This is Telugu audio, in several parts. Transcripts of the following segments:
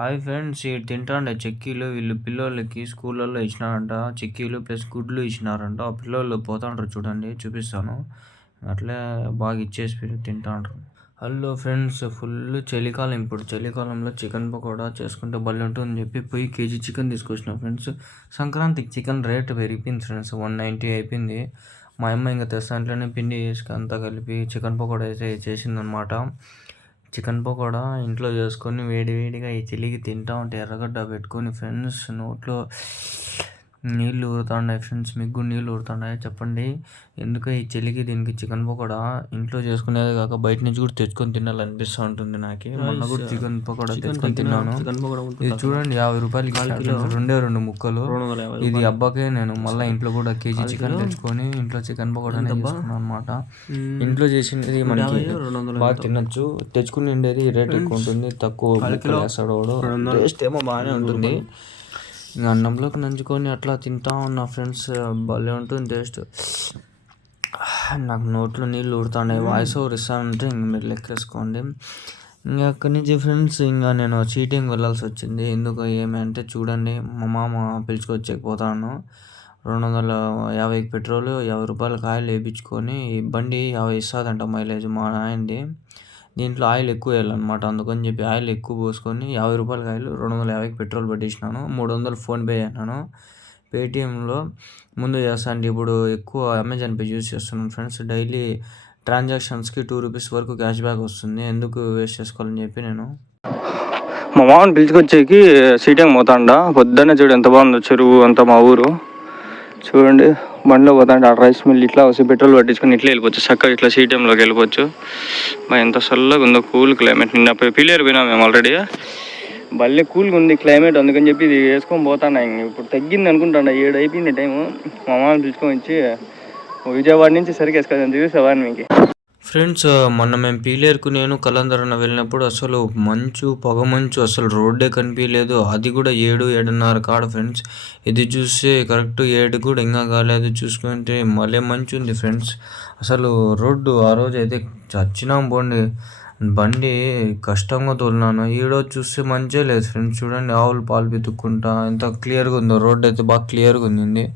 హాయ్ ఫ్రెండ్స్, ఈడు తింటాండే చెక్కీలు. వీళ్ళు పిల్లోళ్ళకి స్కూళ్ళల్లో ఇచ్చినారంట. చెక్కీలు ప్లస్ గుడ్లు ఇచ్చినారంట. ఆ పిల్లోళ్ళు పోతాండ్రు చూడండి, చూపిస్తాను. అట్లే బాగా ఇచ్చేసి తింటాండ్రు. హలో ఫ్రెండ్స్, ఫుల్ చలికాలం. ఇప్పుడు చలికాలంలో చికెన్ పకోడా చేసుకుంటే భలే ఉంటుందని చెప్పి పోయి కేజీ చికెన్ తీసుకొచ్చిన ఫ్రెండ్స్. సంక్రాంతికి చికెన్ రేట్ పెరిగిపోయింది ఫ్రెండ్స్, 190 అయిపోయింది. మా అమ్మ ఇంకా తెస్తాంట్లోనే పిండి వేసుకు అంతా కలిపి చికెన్ పకోడా అయితే చేసిందనమాట. చికెన్ పకోడా ఇంట్లో చేసుకొని వేడివేడిగా ఈ చలికి తింటా ఉంటే ఎర్రగడ్డ పెట్టుకొని ఫ్రెండ్స్, నోట్లో నీళ్ళు ఊరుతున్నాయి ఫ్రెండ్స్. మీకు కూడా నీళ్ళు ఊరుతున్నాయి చెప్పండి. ఎందుకు ఈ చలికి దీనికి చికెన్ పకోడా ఇంట్లో చేసుకునేది కాక బయట నుంచి కూడా తెచ్చుకొని తినాలనిపిస్తూ ఉంటుంది నాకు. మొన్న కూడా చికెన్ పకోడా తెచ్చుకొని తిన్నాను. ఇది చూడండి, 50 రూపాయలకి 2 ముక్కలు. ఇది అబ్బాకే నేను మళ్ళీ ఇంట్లో కూడా కేజీ చికెన్ తెచ్చుకొని ఇంట్లో చికెన్ పకోడా చేసుకున్నాను అనమాట. ఇంట్లో చేసింది మనకి బాగా తినొచ్చు. తెచ్చుకుని ఉండేది రేట్ ఎక్కువ ఉంటుంది, తక్కువ వేస్తాడు వాడు. టేస్ట్ ఏమో బాగానే ఉంటుంది. ఇంకా అన్నంలోకి నంచుకొని అట్లా తింటా ఉన్నా ఫ్రెండ్స్, భలే ఉంటుంది టేస్ట్. నాకు నోట్లో నీళ్ళు ఊరుతున్నాయి. వాయిస్ ఓవర్ ఇస్తానంటే ఇంక మీరు లెక్కేసుకోండి. ఇంకా అక్కడి నుంచి ఫ్రెండ్స్ ఇంకా నేను చీటింగ్ వెళ్ళాల్సి వచ్చింది. ఎందుకు ఏమంటే చూడండి, మా మామ పిలుచుకొచ్చేకపోతాను. 250 పెట్రోల్, 50 రూపాయలకి ఆయిల్ వేయించుకొని బండి 50 ఇస్తుందంట మైలేజ్ మా నాయనది. దీంట్లో ఆయిల్ ఎక్కువ వేయాలన్నమాట. అందుకని చెప్పి ఆయిల్ ఎక్కువ పోసుకొని 50 రూపాయలకి ఆయిల్ 250కి పెట్రోల్ పట్టించినాను. 300 ఫోన్పే చేసినాను. పేటిఎంలో ముందు చేస్తాను, ఇప్పుడు ఎక్కువ అమెజాన్ పే యూజ్ చేస్తున్నాను ఫ్రెండ్స్. డైలీ ట్రాన్సాక్షన్స్కి 2 రూపీస్ వరకు క్యాష్ బ్యాక్ వస్తుంది. ఎందుకు వేస్ట్ చేసుకోవాలని చెప్పి నేను మా మామని పిలుచుకొచ్చేకి సీటింగ్ పోతాండా. పొద్దున్నే చూడు ఎంత బాగుందో చెరువు అంతా మా ఊరు. చూడండి, బండిలో పోతాంటే ఆ రైస్ మిల్ ఇట్లా వస్తే పెట్రోల్ పట్టించుకొని ఇట్లా వెళ్ళిపోవచ్చు, చక్కగా ఇట్లా సీటీఎంలోకి వెళ్ళిపోవచ్చు. ఎంత చల్లగా ఉందో, కూల్ క్లైమేట్. నిన్న పిల్లేరు పోయినాం మేము ఆల్రెడీ. భలే కూల్గా ఉంది క్లైమేట్, అందుకని చెప్పి ఇది వేసుకొని పోతాను. ఇప్పుడు తగ్గింది అనుకుంటాను, 7 అయిపోయింది టైము. మా మామని పిలుచుకొని వచ్చి విజయవాడ నుంచి సరికి వేసుకోవాలి చూసేవాడిని మీకు. ఫ్రెండ్స్, మొన్న మేము పీలేరుకు నేను కలందరన్న వెళ్ళినప్పుడు అసలు మంచు, పొగ మంచు, అసలు రోడ్డే కనిపించలేదు. అది కూడా 7-7:30 కాడ ఫ్రెండ్స్. ఇది చూస్తే కరెక్ట్ 7 కూడా ఇంకా కాలేదు. చూసుకుంటే మళ్ళీ మంచు ఉంది ఫ్రెండ్స్. అసలు రోడ్డు ఆ రోజు అయితే చచ్చినాం పోండి. బండి కష్టంగా తోలినాను. ఈరోజు చూస్తే మంచిగా లేదు ఫ్రెండ్స్. చూడండి, ఆవులు పాలు పితుక్కుంటా ఎంత క్లియర్గా ఉందో. రోడ్డు అయితే బాగా క్లియర్గా ఉంది.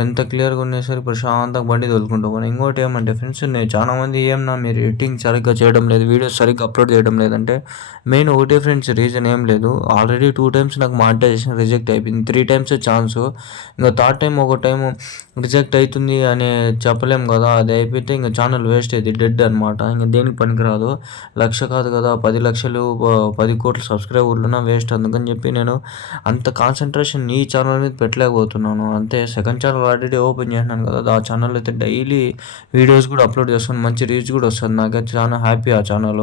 ఎంత క్లియర్గా ఉండేసరికి ప్రశాంతంగా బండి తోలుకుంటూ పోను. ఇంకోటి ఏమంటే ఫ్రెండ్స్, నేను చాలామంది మీరు ఎడిటింగ్ సరిగ్గా చేయడం లేదు, వీడియోస్ సరిగ్గా అప్లోడ్ చేయడం లేదంటే మెయిన్ ఒకటే ఫ్రెండ్స్, రీజన్ ఏం లేదు. ఆల్రెడీ 2 times నాకు మానిటైజేషన్ రిజెక్ట్ అయిపోయింది. 3 times ఛాన్సు. ఇంకా థర్డ్ టైం ఒక టైం రిజెక్ట్ అవుతుంది అని చెప్పలేము కదా. అది అయిపోతే ఇంకా ఛానల్ వేస్ట్ అయింది, డెడ్ అనమాట. ఇంకా దేనికి పనికిరాదు. 1,00,000 కాదు కదా, 10 లక్షలు 10 కోట్ల సబ్స్క్రైబర్లున్నా వేస్ట్. అందుకని చెప్పి నేను అంత కాన్సన్ట్రేషన్ ఈ ఛానల్ మీద పెట్టలేకపోతున్నాను. అంతే. సెకండ్ ఛానల్ ఆల్రెడీ ఓపెన్ చేసినాను కదా, ఆ ఛానల్ అయితే డైలీ వీడియోస్ కూడా అప్లోడ్ చేస్తాను. మంచి రీచ్ కూడా వస్తుంది. నాకైతే చాలా హ్యాపీ ఆ ఛానల్.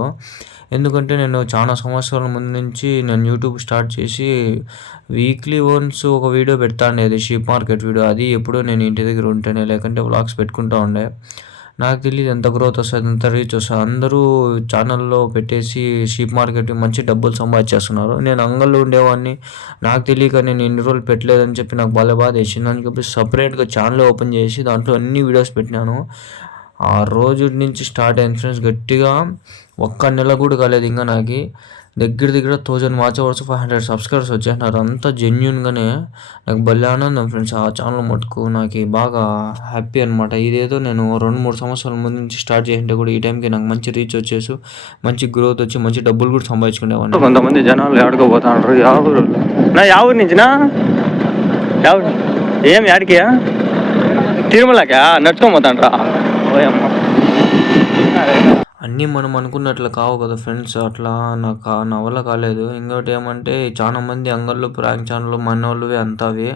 ఎందుకంటే నేను చాలా సంవత్సరాల ముందు నుంచి నేను యూట్యూబ్ స్టార్ట్ చేసి వీక్లీ వన్స్ ఒక వీడియో పెడతా ఉండేది, షీప్ మార్కెట్ వీడియో. అది ఎప్పుడో నేను ఇంటి దగ్గర ఉంటేనే, లేకుంటే వ్లాగ్స్ పెట్టుకుంటూ ఉండే. నాకు తెలియదు ఎంత గ్రోత్ వస్తుంది, ఎంత రీచ్ వస్తుంది. అందరూ ఛానల్లో పెట్టేసి షీప్ మార్కెట్ మంచి డబ్బులు సంపాదించేస్తున్నారు. నేను అంగల్లో ఉండేవాడిని, నాకు తెలియక నేను ఇన్ని రోజులు పెట్టలేదని చెప్పి నాకు బాధ వేసింది. అని చెప్పి సపరేట్గా ఛానల్ ఓపెన్ చేసి దాంట్లో అన్ని వీడియోస్ పెట్టినాను. ఆ రోజు నుంచి స్టార్ట్ అయిన ఫ్రెండ్స్, గట్టిగా 1 నెల కూడా కాలేదు ఇంకా నాకు దగ్గర 1000 వాచ్ అవర్స్, 500 సబ్స్క్రైబర్స్ వచ్చేసినారు. అంతా జెన్యున్గానే. నాకు భలే ఆనందం ఫ్రెండ్స్. ఆ ఛానల్ మటుకు నాకు బాగా హ్యాపీ అనమాట. ఇదేదో నేను 2-3 సంవత్సరాల ముందు నుంచి స్టార్ట్ చేసింటే కూడా ఈ టైంకి నాకు మంచి రీచ్ వచ్చేసి, మంచి గ్రోత్ వచ్చి, మంచి డబ్బులు కూడా సంపాదించుకునేవాడిని. కొంతమంది జనాలు ఆడుకోపోతాండ్రు. యా ఊరు నుంచినా? ఏం యాడికి? తిరుమలకా నడుచుకొని పోతాండ్రా? ఓయమ్మ. అన్నీ మనం అనుకున్నట్లు కావు కదా ఫ్రెండ్స్. అట్లా నాకు నా వల్ల కాలేదు. ఇంకోటి ఏమంటే చాలా మంది అంగళ్ళు ప్రాంక్ ఛానల్ మన వాళ్ళవి అంతావి,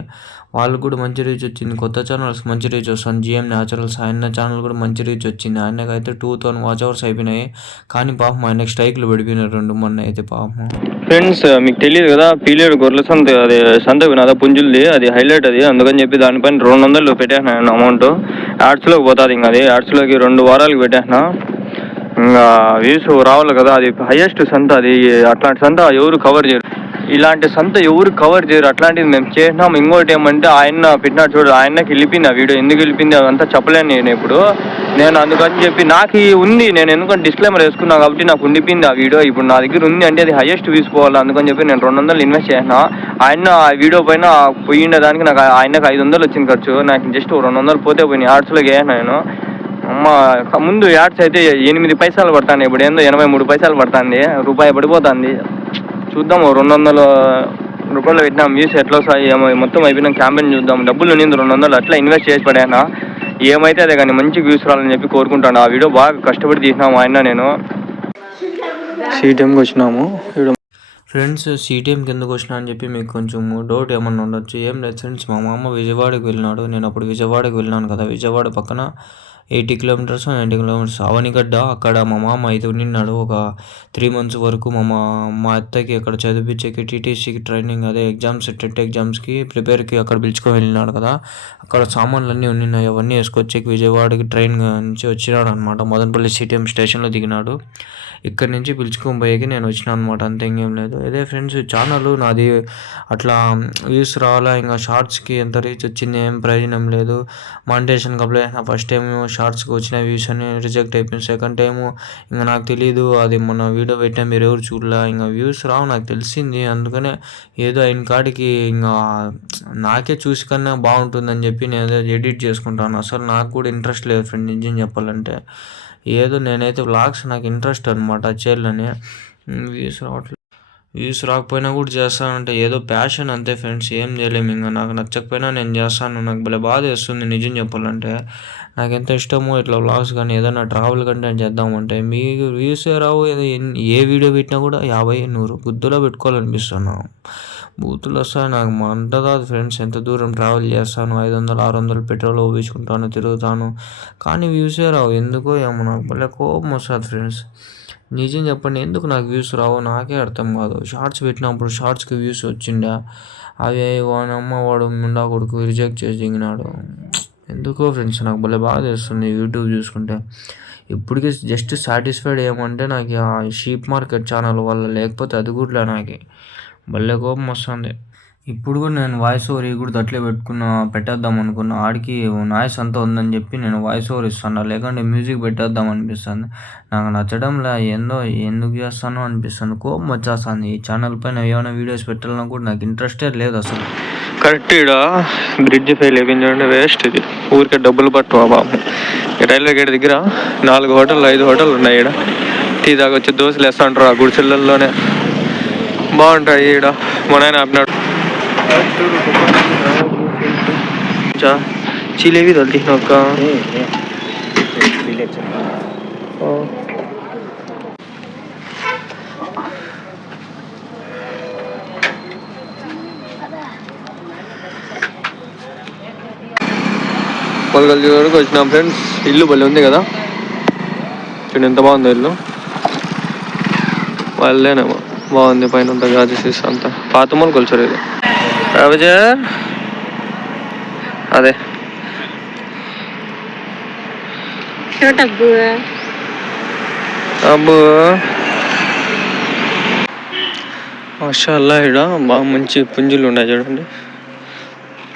వాళ్ళు కూడా మంచి రీచ్ వచ్చింది. కొత్త ఛానల్స్కి మంచి రీచ్ వస్తుంది. జిఎం న్యాచురల్స్ ఆయన ఛానల్ కూడా మంచి రీచ్ వచ్చింది. ఆయనకైతే 2000 వాచ్ అవర్స్ అయిపోయినాయి. కానీ పాపం ఆయనకి స్ట్రైక్లు పడిపోయినారు 2 మొన్న అయితే పాపం. ఫ్రెండ్స్, మీకు తెలియదు కదా, పీలేరు గొర్రెల సంత, అది సంత వినాదా పుంజులది, అది హైలైట్. అది అందుకని చెప్పి దానిపైన 200 పెట్టేసిన అమౌంట్. యాడ్స్లోకి పోతుంది. ఇంకా అది యాడ్స్లోకి 2 వారాలకి పెట్టేసిన. ఇంకా వ్యూస్ రావాలి కదా, అది హైయెస్ట్ సంత. అది అట్లాంటి సంత ఎవరు కవర్ చేయరు. ఇలాంటి సంత ఎవరు కవర్ చేయరు, అట్లాంటిది మేము చేసినాం. ఇంకోటి ఏమంటే ఆయన పెట్టినాడు చూడు, ఆయనకి వెళ్ళిపోయింది ఆ వీడియో. ఎందుకు వెళ్ళిపోయింది అదంతా చెప్పలేను నేను ఇప్పుడు. నేను అందుకని చెప్పి నాకు ఉంది, నేను ఎందుకంటే డిస్క్లైమర్ వేసుకున్నా కాబట్టి నాకు ఉండిపోయింది ఆ వీడియో. ఇప్పుడు నా దగ్గర ఉంది అంటే అది హైయెస్ట్ వ్యూస్ పోవాలి, అందుకని చెప్పి నేను 200 ఇన్వెస్ట్ చేసిన. ఆయన ఆ వీడియో పైన పోయిండే దానికి నాకు ఆయనకు 500 వచ్చింది ఖర్చు. నాకు జస్ట్ 200 పోతే పోయినాయి. యాడ్స్లోకి వేసినా నేను. అమ్మ ముందు యాడ్స్ అయితే 8 పైసలు పడుతుంది, ఇప్పుడు ఏందో 83 పైసలు పడుతుంది, రూపాయి పడిపోతుంది. చూద్దాం 200 రూపాయలు పెట్టినాం, వ్యూస్ ఎట్లా వస్తాయి ఏమో. మొత్తం అయిపోయినా క్యాంపెయిన్ చూద్దాం. డబ్బులు ఉన్నింది 200, అట్లా ఇన్వెస్ట్ చేసి పడానా. ఏమైతే అదే కానీ మంచి వ్యూస్ రావాలని చెప్పి కోరుకుంటాను. ఆ వీడియో బాగా కష్టపడి తీసినాము ఆయన నేను. సీటీఎంకి వచ్చినాము. ఫ్రెండ్స్ సీటీఎం కిందకు వచ్చినా అని చెప్పి మీకు కొంచెం డౌట్ ఏమన్నా ఉండొచ్చు. ఏం లేదు ఫ్రెండ్స్, మా మామ విజయవాడకి వెళ్ళినాడు. నేను అప్పుడు విజయవాడకి వెళ్ళినాను కదా, విజయవాడ పక్కన 80 కిలోమీటర్స్ 90 కిలోమీటర్స్ అవనిగడ్డ, అక్కడ మా మామ అయితే ఉండినాడు ఒక 3 months వరకు. మా అత్తకి అక్కడ చదివించేకి టీటీసీకి ట్రైనింగ్, అదే ఎగ్జామ్స్, టెట్ ఎగ్జామ్స్కి ప్రిపేర్కి అక్కడ పిలుచుకొని వెళ్ళినాడు కదా. అక్కడ సామాన్లు అన్నీ ఉన్నాయి, అవన్నీ వేసుకొచ్చేకి విజయవాడకి ట్రైన్ నుంచి వచ్చినాడు అనమాట. మదనపల్లి సీటీఎం స్టేషన్లో దిగినాడు. ఇక్కడ నుంచి పిలుచుకొని పోయేకి నేను వచ్చినా అనమాట, అంతే ఇంకేం లేదు. అదే ఫ్రెండ్స్, ఛానల్ నాది అట్లా వ్యూస్ రావాలా, ఇంకా షార్ట్స్కి ఎంత రీచ్ వచ్చింది, ఏం ప్రయోజనం లేదు. మానిటైజేషన్కి అప్లై చేసిన ఫస్ట్ టైం షార్ట్స్కి వచ్చిన వ్యూస్ అని రిజెక్ట్ అయిపోయింది. సెకండ్ టైము ఇంకా నాకు తెలియదు, అది మొన్న వీడియో పెట్టినా మీరు ఎవరు చూడలే, ఇంకా వ్యూస్ రావు నాకు తెలిసింది. అందుకనే ఏదో అయిన కాడికి ఇంకా నాకే చూసి కన్నా బాగుంటుందని చెప్పి నేను ఏదో ఎడిట్ చేసుకుంటాను. అసలు నాకు కూడా ఇంట్రెస్ట్ లేదు ఫ్రెండ్, నిజం చెప్పాలంటే. ఏదో నేనైతే వ్లాగ్స్ నాకు ఇంట్రెస్ట్ అనమాట చేయాలని. వ్యూస్ రాకపోయినా కూడా చేస్తానంటే ఏదో ప్యాషన్ అంతే ఫ్రెండ్స్, ఏం చేయలేము. ఇంకా నాకు నచ్చకపోయినా నేను చేస్తాను. నాకు భలే బాధ వేస్తుంది నిజం చెప్పాలంటే. నాకు ఎంత ఇష్టమో ఇట్లా వ్లాగ్స్ కానీ ఏదైనా ట్రావెల్ కంటెంట్ చేద్దామంటే మీకు వ్యూసే రావు. ఏ వీడియో పెట్టినా కూడా 50, 100 గుద్దులో పెట్టుకోవాలనిపిస్తున్నాను. బూతులు వస్తాయి నాకు మంట కాదు ఫ్రెండ్స్. ఎంత దూరం ట్రావెల్ చేస్తాను, 500, 600 పెట్రోల్ ఊపించుకుంటాను, తిరుగుతాను, కానీ వ్యూసే రావు. ఎందుకో ఏమో నాకు భలే కోపం వస్తుంది ఫ్రెండ్స్. నిజం చెప్పండి, ఎందుకు నాకు వ్యూస్ రావు నాకే అర్థం కాదు. షార్ట్స్ పెట్టినప్పుడు షార్ట్స్కి వ్యూస్ వచ్చిండే, అవి వాడు ముండా కొడుకు రిజెక్ట్ చేసి దిగినాడు. ఎందుకో ఫ్రెండ్స్ నాకు భలే బాధ వేస్తుంది యూట్యూబ్ చూసుకుంటే. ఇప్పటికీ జస్ట్ సాటిస్ఫైడ్ ఏమంటే నాకు ఆ షీప్ మార్కెట్ ఛానల్ వల్ల, లేకపోతే అది కూడా నాకు భలే కోపం వస్తుంది. ఇప్పుడు కూడా నేను వాయిస్ ఓవర్ కూడా అట్లే పెట్టేద్దాం అనుకున్నా. ఆడికి నాయిస్ అంతా ఉందని చెప్పి నేను వాయిస్ ఓవర్ ఇస్తాను, లేకుంటే మ్యూజిక్ పెట్టేద్దాం అనిపిస్తుంది. నాకు నచ్చడంలా, ఏందో ఎందుకు చేస్తానో అనిపిస్తుంది, కోపం వచ్చేస్తుంది. ఈ ఛానల్ పైన ఏమైనా వీడియోస్ పెట్టాలన్నా కూడా నాకు ఇంట్రెస్టే లేదు అసలు. కరెక్ట్, ఇక్కడ బ్రిడ్జ్ ఫెయిల్ అయిపోయింది చూడండి, వేస్ట్ ఇది. ఊరికే డబ్బులు పట్టువా బాబు. రైల్వే గేట్ దగ్గర 4 హోటళ్ళు 5 హోటళ్ళు ఉన్నాయి. ఇక్కడ టీ తాగొచ్చి దోశలు వేస్తూ ఉంటారు ఆ గుడిసెలలోనే, బాగుంటాయి. ఇక్కడ మన ఆయన ఆపినాడు చిలేవి తల్లి ఒక్క పొలగల్లి వరకు వచ్చినాం ఫ్రెండ్స్. ఇల్లు భలే ఉంది కదా, చూడండి ఎంత బాగుందో ఇల్లు. వాళ్ళేనేమో బాగుంది, పైన అంతా గాజెస్ అంతా పాత మొలు కొలిచారు. ఇది అదే అబ్బు మాషాల్లా. ఇక్కడ బాగా మంచి పుంజులు ఉన్నాయి చూడండి,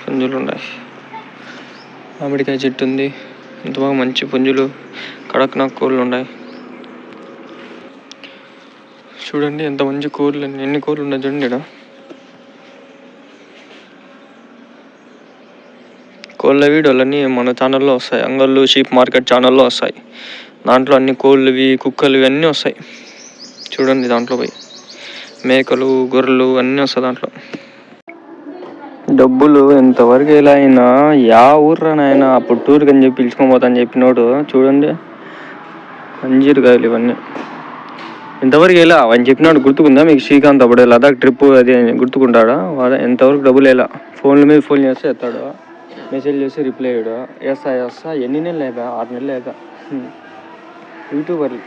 పుంజులు ఉన్నాయి. మామిడికాయ చెట్టు ఉంది, ఇంత బాగా మంచి పుంజులు, కడక్నాథ్ కోళ్ళు ఉన్నాయి చూడండి. ఎంత మంచి కోళ్ళు, ఎన్ని కోళ్ళు ఉన్నాయి చూడండి. ఇక్కడ కోళ్ళ వీడియోలన్నీ మన ఛానల్లో వస్తాయి, అంగళ్ళు షీప్ మార్కెట్ ఛానల్లో వస్తాయి. దాంట్లో అన్ని కోళ్ళువి, కుక్కలువి అన్నీ వస్తాయి చూడండి. దాంట్లో పోయి మేకలు, గొర్రెలు అన్నీ వస్తాయి దాంట్లో. డబ్బులు ఎంతవరకు ఎలా అయినా యా ఊర్రానైనా అప్పుడు టూర్కి అని చెప్పి పిలుచుకొని పోతా అని చెప్పినోడు చూడండి. అంజీరకాయలు ఇవన్నీ ఎంతవరకు ఎలా అని చెప్పినాడు గుర్తుకుందా మీకు? శ్రీకాంత్ అప్పుడు లదాఖ్ ట్రిప్ అది గుర్తుకుంటాడా? ఎంతవరకు డబ్బులు ఎలా? ఫోన్ల మీద ఫోన్ చేస్తే ఎత్తాడు, మెసేజ్ చేసి రిప్లై అయ్యాడు. వేస్తా ఎన్ని నెలలు లేక 6 నెలలు లేక. యూట్యూబర్లు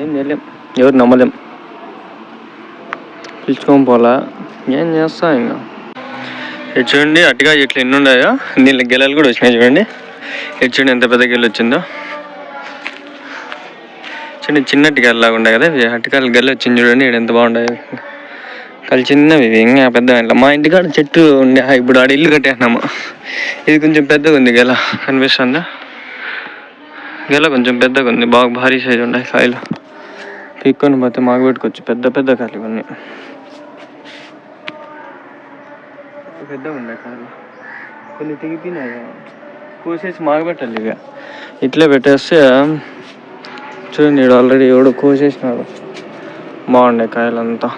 ఏం చేయలేం, ఎవరు నమ్మలేం. పిలుచుకొని పోలా ఏం చేస్తా. ఇంకా ఇటు చూడండి, అటుగా చెట్లు ఎన్ని ఉన్నాయో, దీనిలో గెలలు కూడా వచ్చినాయి చూడండి. ఇటు చూడండి ఎంత పెద్ద గెల వచ్చిందో చూడండి. చిన్న అటికాయలు లాగా ఉన్నాయి కదా, అటికాయలు గెల వచ్చింది చూడండి. ఇక్కడ ఎంత బాగుంటాయి, కళ్ళు చిన్నవి ఇవి, ఇంకా పెద్ద ఇట్లా మా ఇంటికాడ చెట్టు ఉండే ఇప్పుడు ఆడ ఇల్లు కట్టేసినాము. ఇది కొంచెం పెద్దగా ఉంది గెల, కనిపిస్తుందా? గెల కొంచెం పెద్దగా ఉంది, బాగా భారీ సైజు ఉన్నాయి కాయలు. పీక్కొని పోతే మాకు పెట్టుకోవచ్చు, పెద్ద పెద్ద కాయలు ఇవన్నీ. పెద్దగా ఉన్నాయి కాయలు, కొన్ని తెగిపోయినాయి, కోసేసి మాకు పెట్టాలి. ఇక ఇట్లే పెట్టేస్తే చూడండి, ఇక్కడ ఆల్రెడీ ఎవడో కోసేసినాడు. బాగుండే కాయలంతా.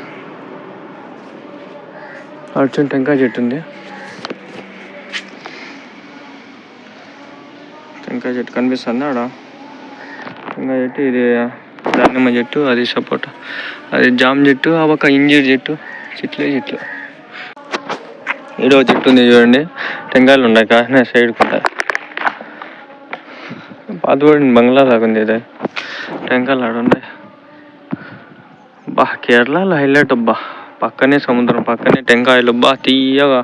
అటు టెంకాయ చెట్టు ఉంది, టెంకాయ చెట్టు కనిపిస్తుంది ఆడ. టెంకాయ చెట్టు, ఇది దానిమ్మ చెట్టు, అది సపోటా, అది జామ చెట్టు, ఆ పక్క ఇంజీర్ చెట్టు, చెట్లే చెట్లు. ఈడో చెట్టు ఉంది చూడండి, టెంకాయలు ఉన్నాయి కాసిన సైడ్కి ఉంటాయి. పాతబడిన బంగ్లా లాగా ఉంది ఇది, టెంకాయలు ఆడ ఉన్నాయి. బా కేరళలో హైలైట్ అబ్బా, పక్కనే సముద్రం, పక్కనే టెంకాయలు, బా తీయగా.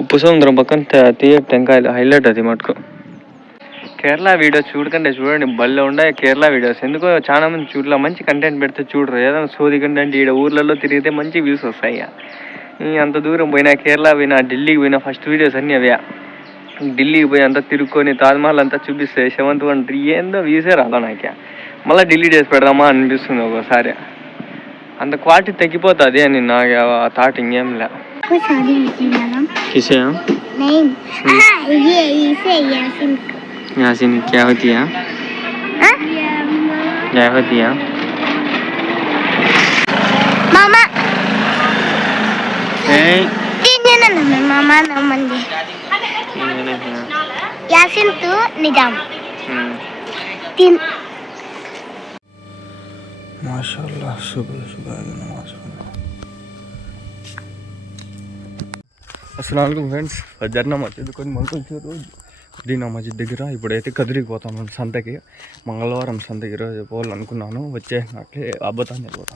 ఉప్పు సముద్రం పక్కన తీయ టెంకాయలు, హైలైట్ అది మటుకు. కేరళ వీడియోస్ చూడండి భలే ఉన్నాయి కేరళ వీడియోస్. ఎందుకో చాలా మంది చూడలే, మంచి కంటెంట్ పెడితే చూడరు. ఏదైనా సోది కంటెంట్ ఈడ ఊర్లలో తిరిగితే మంచి వ్యూస్ వస్తాయి. అంత దూరం పోయినా, కేరళ పోయినా, ఢిల్లీకి పోయినా, ఫస్ట్ వీడియోస్ అన్నీ అవే. ఢిల్లీకి పోయి అంతా తిరుక్కొని తాజ్మహల్ అంతా చూపిస్తే సెవెంత్ వన్ ఏందో వ్యూసే రాలా నాకే. మళ్ళీ డిలీట్ చేసి పెడదామా అనిపిస్తుంది ఒక్కోసారి, అంత క్వాలిటీ తగ్గిపోతుంది అని నాకు ఆ థాట్. ఇంకేం లే. किसे नहीं ये इसे यासीन क्या होती है? क्या होती है मामा? तीन ना मामा ना मंदे यासीन तो निजाम तीन माशाल्लाह. सुबह सुबह नमाज. అస్సలాముఅలైకుం ఫ్రెండ్స్. జర్నా మస్జిద్ కొన్ని మనుషులు దీనా మస్జిద్ దగ్గర. ఇప్పుడైతే కదిరికి పోతాను సంతకి, మంగళవారం సంతకి. ఈరోజు పోవాలనుకున్నాను, వచ్చేసినట్లే అబ్బతాన్ని వెళ్ళిపోతాను.